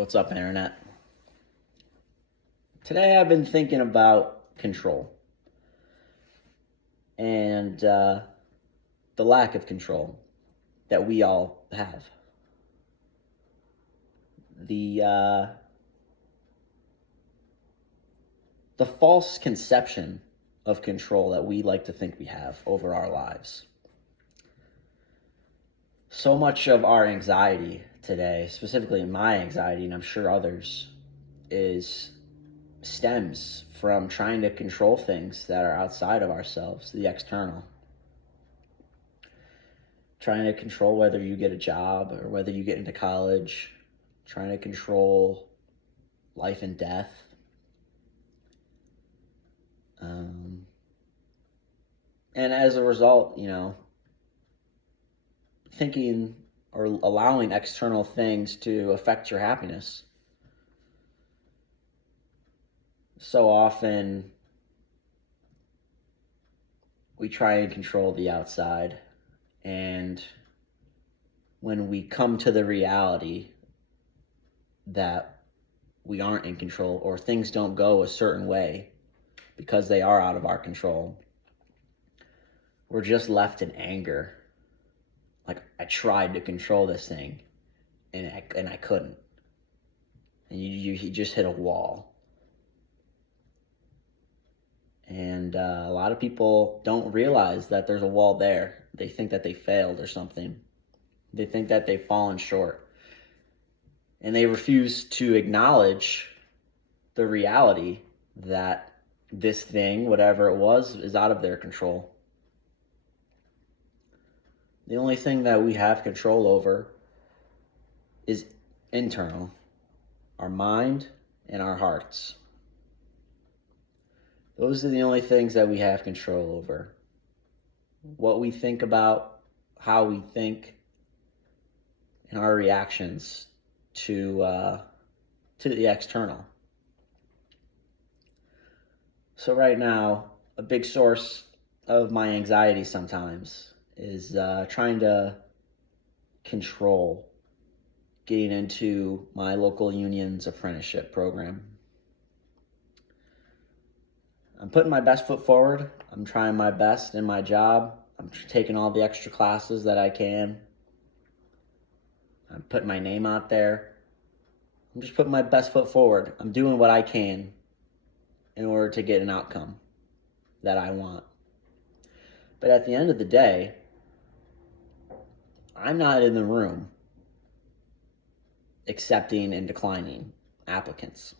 What's up, Internet? Today I've been thinking about control and the lack of control that we all have. The the false conception of control that we like to think we have over our lives. So much of our anxiety today, specifically my anxiety, and I'm sure others, is stems from trying to control things that are outside of ourselves, the external. Trying to control whether you get a job or whether you get into college, trying to control life and death. And as a result, thinking or allowing external things to affect your happiness. So often we try and control the outside, and when we come to the reality that we aren't in control or things don't go a certain way because they are out of our control, we're just left in anger. Like, I tried to control this thing and I couldn't. And you just hit a wall. And a lot of people don't realize that there's a wall there. They think that they failed or something. They think that they've fallen short. And they refuse to acknowledge the reality that this thing, whatever it was, is out of their control. The only thing that we have control over is internal, our mind and our hearts. Those are the only things that we have control over. What we think about, how we think, and our reactions to the external. So right now, a big source of my anxiety sometimes is trying to control getting into my local union's apprenticeship program. I'm putting my best foot forward. I'm trying my best in my job. I'm taking all the extra classes that I can. I'm putting my name out there. I'm just putting my best foot forward. I'm doing what I can in order to get an outcome that I want. But at the end of the day, I'm not in the room accepting and declining applicants.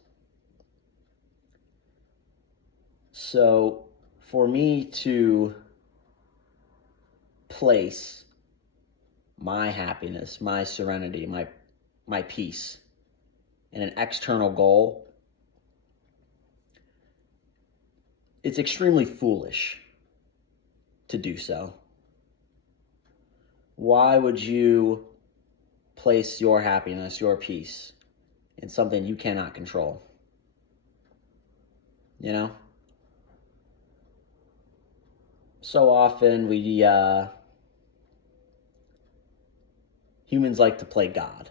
So for me to place my happiness, my serenity, my peace in an external goal, it's extremely foolish to do so. Why would you place your happiness, your peace, in something you cannot control? So often humans like to play God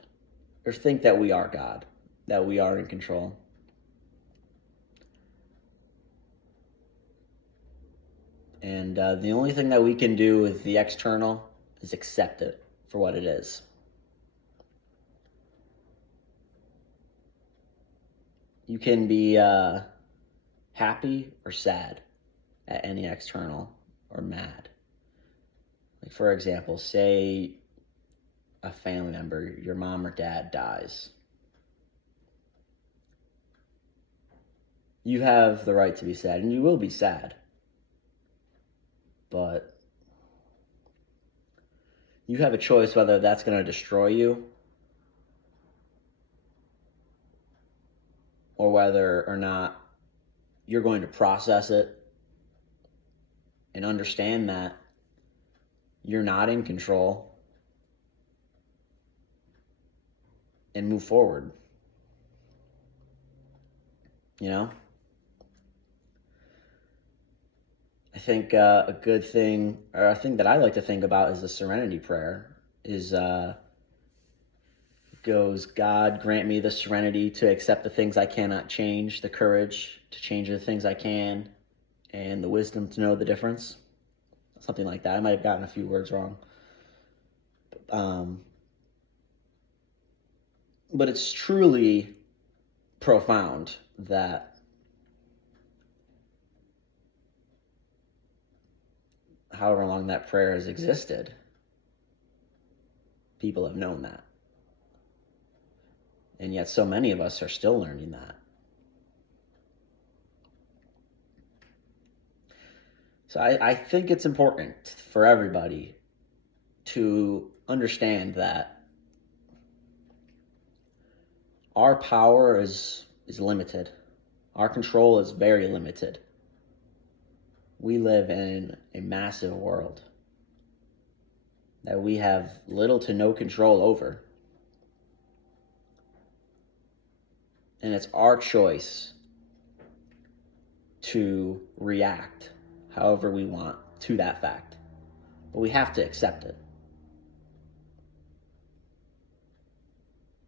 or think that we are God, that we are in control. And the only thing that we can do with the external is accept it for what it is. You can be happy or sad at any external or mad. Like, for example, say a family member, your mom or dad, dies. You have the right to be sad, and you will be sad. But you have a choice whether that's going to destroy you or whether or not you're going to process it and understand that you're not in control and move forward. I think a good thing, or a thing that I like to think about, is the serenity prayer. Is a goes, God, grant me the serenity to accept the things I cannot change, the courage to change the things I can, and the wisdom to know the difference. Something like that. I might have gotten a few words wrong. But it's truly profound that however long that prayer has existed, people have known that. And yet so many of us are still learning that. So I think it's important for everybody to understand that our power is limited. Our control is very limited. We live in a massive world that we have little to no control over. And it's our choice to react however we want to that fact. But we have to accept it.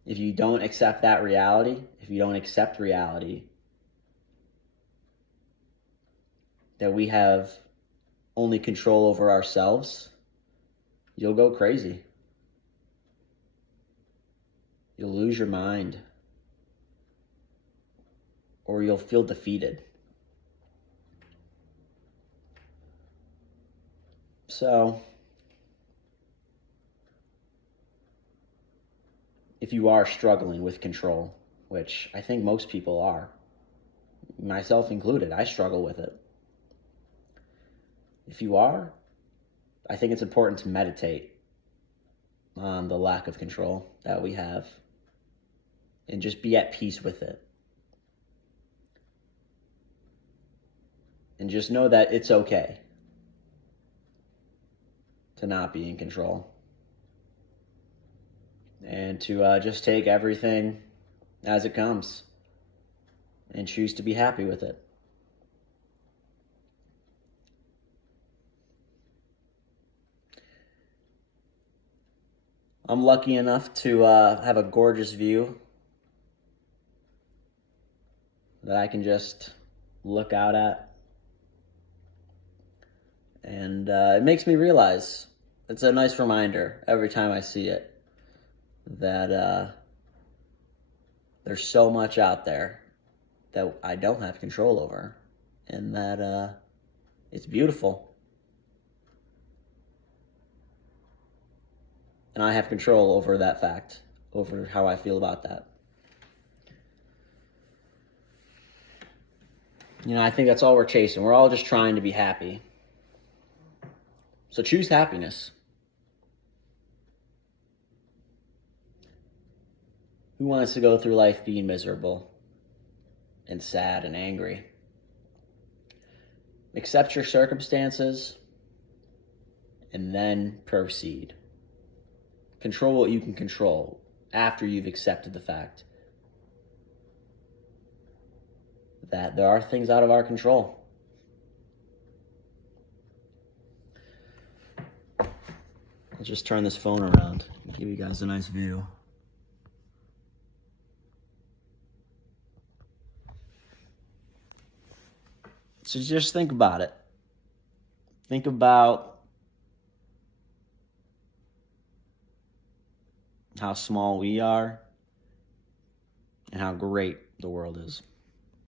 If you don't accept that reality, if you don't accept reality, that we have only control over ourselves, you'll go crazy. You'll lose your mind. Or you'll feel defeated. So, if you are struggling with control, which I think most people are, myself included, I struggle with it. If you are, I think it's important to meditate on the lack of control that we have and just be at peace with it. And just know that it's okay to not be in control. And to just take everything as it comes and choose to be happy with it. I'm lucky enough to have a gorgeous view that I can just look out at. And it makes me realize, it's a nice reminder every time I see it, that there's so much out there that I don't have control over, and that it's beautiful. And I have control over that fact, over how I feel about that. You know, I think that's all we're chasing. We're all just trying to be happy. So choose happiness. Who wants to go through life being miserable and sad and angry? Accept your circumstances and then proceed. Control what you can control after you've accepted the fact that there are things out of our control. I'll just turn this phone around and give you guys a nice view. So just think about it. Think about how small we are and how great the world is.